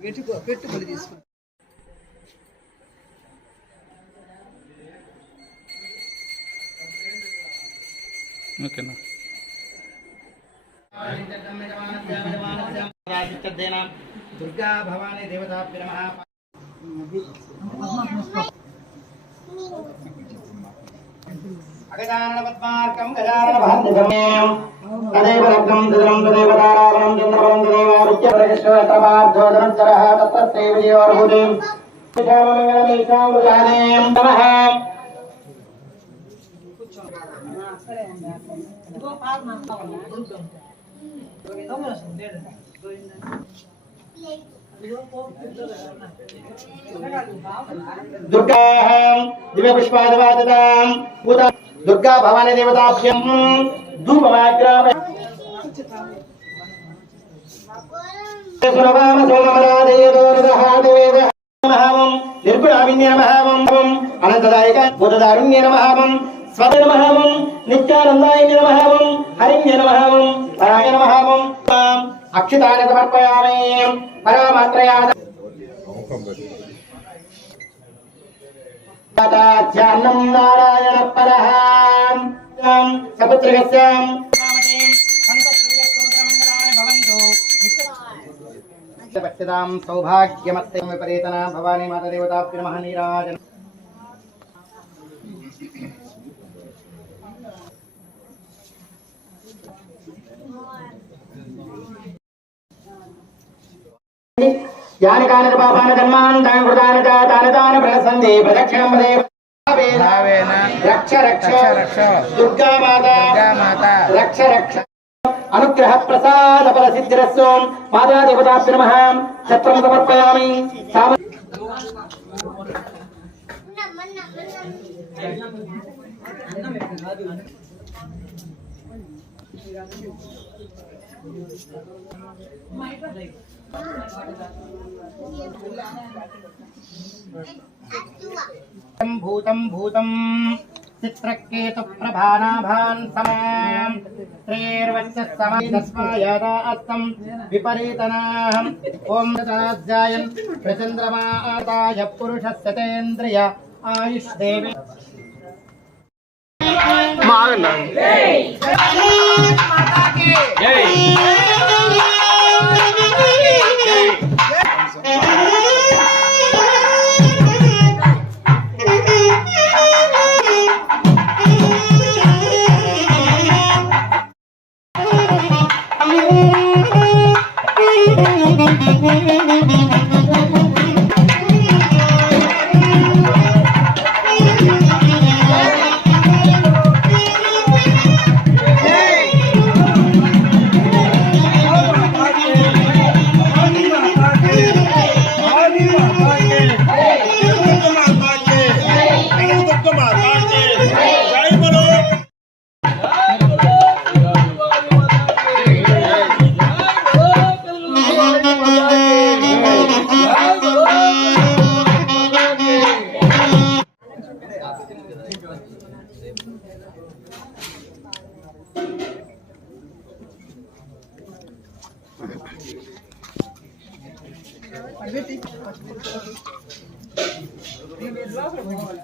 పెట్టుబడి తీసుకుంటాం. ఓకేనా దుర్గా భవానీ దేవతాభ్య నమః. అగజానన పద్మార్కం గజానన భాంతిజమేయం తదేవ రత్నం తదరం తదేవ తారావరం చంద్రవరం తదేవ రుచ్యప్రతిష్ఠోత్రమార్ధోదరం చరః తత్రస్తే విజయోర్భుతిం విజయమంగళమేకామృతానేయం నమః. దుర్గా దివ్య పుష్పాదవాదతాం పూత దుర్గా భవానీ దేవతాభ్యం ధూపమాగ్రామ సురవామ సోమమరాదేవోరదహాదేవేద నమః. నిర్గుణావిన్య నమః. అనంతదాయక బుధదారుణ్య నమః. స్వద నమః. నిత్యానందాయ నమః. హరిణ్య నమః. పరాయ నమః. అక్షితాని సమర్పయామి. పరమాత్రయా ధ్యానం నారాయణ పరః సపుత్రస్య భవంతు సౌభాగ్యమత్తే విపరీతన భవానీ మాత దేవతాభ్యో నమః. నీరాజన యాని కాని పాపాని కర్మాణి తాని కృతాని తాని తాని ప్రసందే ప్రదక్షిణం దేవేన రక్ష రక్ష దుర్గా మాత రక్ష రక్ష అనుగ్రహ ప్రసాద ఫల సిద్ధిరస్సు మాతా దేవతాభ్యో నమః. ఛత్రం సమర్పయామి. భూతం భూతం చిత్రకేతు ప్రభానాభాన్ సమాం శ్రీర్వచ్చస్సమాయదాస్తం విపరీతనాహం. ఓం తదాధ్యాయం ప్రచంద్రమాతాయ పురుషస్తేంద్రియ ఆయుష్దేవి అడిగి